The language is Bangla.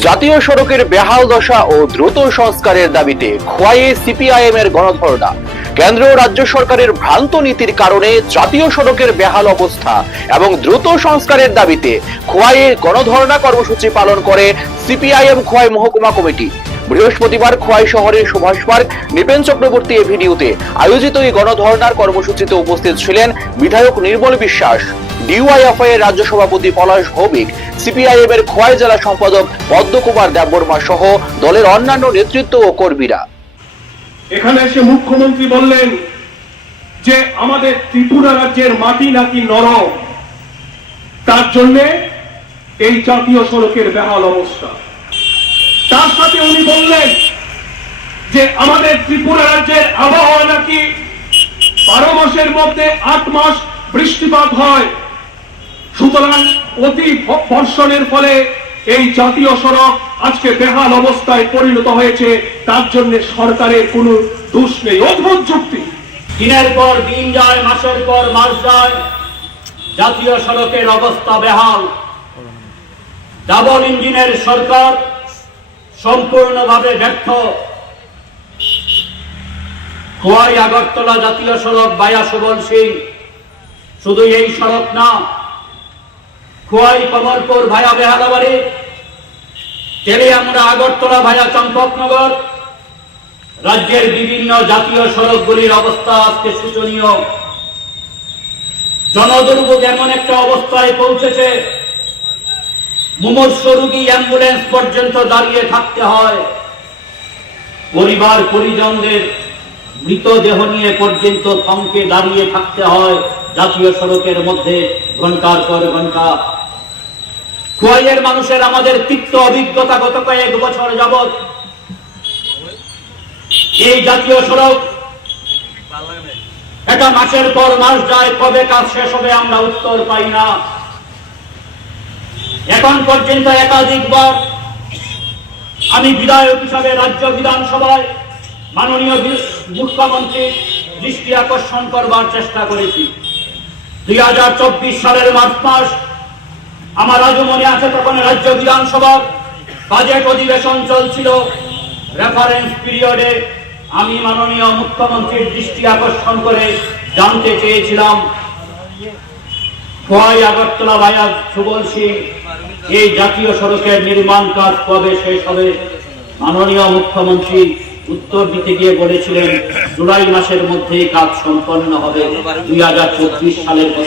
জাতীয় সড়কের বেহাল দশা ও দ্রুত সংস্কারের দাবিতে খোয়াইয়ে সিপিআইএম এর গণধর্ণা। কেন্দ্র ও রাজ্য সরকারের ভ্রান্ত নীতির কারণে জাতীয় সড়কের বেহাল অবস্থা এবং দ্রুত সংস্কারের দাবিতে খোয়াইয়ে গণধর্ণা কর্মসূচি পালন করে সিপিআইএম খোয়াই মহকুমা কমিটি। বৃহস্পতিবার খোয়াই শহরের সুভাষ পার্ক নৃপেন চক্রবর্তী এভিনিউতে আয়োজিত এই গণধর্ণার কর্মসূচিতে উপস্থিত ছিলেন বিধায়ক নির্মল বিশ্বাস, ডিওয়াইএফআই এর রাজ্য সভাপতি পলাশ ভৌমিক, সিপিআইএম এর খোয়াই জেলা সম্পাদক পদ্মকুমার দেববর্মা সহ দলের অন্যান্য নেতৃত্ব ও কর্মীরা। এখানে এসে মুখ্যমন্ত্রী বললেন যে আমাদের ত্রিপুরা রাজ্যের মাটি নাকি নরম, তার জন্য এই জাতীয় সড়কের বেহাল অবস্থা। তার সাথে উনি বললেন যে আমাদের ত্রিপুরা রাজ্যের আবহাওয়া নাকি 12 মাসের মধ্যে 8 মাস বৃষ্টিপাত হয়, সুতরাং অতি বর্ষণের ফলে এই জাতীয় সড়ক আজকে বেহাল অবস্থায় পরিণত হয়েছে, তার জন্য সরকারের কোনো দোষ নেই। অদ্ভুত যুক্তি। দিনের পর দিন যায়, মাসের পর মাস যায়, জাতীয় সড়কের অবস্থা বেহাল। ডাবল ইঞ্জিনের সরকার সম্পূর্ণভাবে ব্যর্থ। খোয়াই আগরতলা জাতীয় সড়ক বায়া সুবল সিং, শুধু এই সড়ক না, খোয়াই কমলপুর ভায়া বেহালাবাড়ি, তেলিয়ামুড়া আগরতলা ভায়া চম্পকনগর, রাজ্যের বিভিন্ন জাতীয় সড়কগুলির অবস্থা আজকে শোচনীয়। জনদুর্ভোগ এমন একটা অবস্থায় পৌঁছেছে, মুমূর্ষু রোগী অ্যাম্বুলেন্স পর্যন্ত দাঁড়িয়ে থাকতে হয়, পরিবার পরিজনদের মৃতদেহ নিয়ে পর্যন্ত থমকে দাঁড়িয়ে থাকতে হয় জাতীয় সড়কের মধ্যে ঘন্টার পর ঘন্টা। খোয়াইয়ের মানুষের আমাদের তিক্ত অভিজ্ঞতা গত কয়েক বছর যাবৎ। এই জাতীয় সড়ক এটা মাসের পর মাস যায়, কবে কাজ শেষ হবে আমরা উত্তর পাই না। এখন পর্যন্ত একাধিকবার আমি বিধায়ক হিসাবে রাজ্য বিধানসভায় মাননীয় মুখ্যমন্ত্রীর দৃষ্টি আকর্ষণ করবার চেষ্টা করেছি। 2024 সালের মার্চ মাস, আমার আজও মনে আছে, তখন রাজ্য বিধানসভার বাজেট অধিবেশন চলছিল। রেফারেন্স পিরিয়ডে আমি মাননীয় মুখ্যমন্ত্রীর দৃষ্টি আকর্ষণ করে জানতে চেয়েছিলাম খোয়াই আগরতলা ভায়া সুবল সিং এই জাতীয় সড়কের নির্মাণ কাজ কবে শেষ হবে। মাননীয় মুখ্যমন্ত্রী উত্তর দিতে গিয়ে বলেছিলেন জুলাই মাসের মধ্যেই কাজ সম্পন্ন হবে, 2024 সালের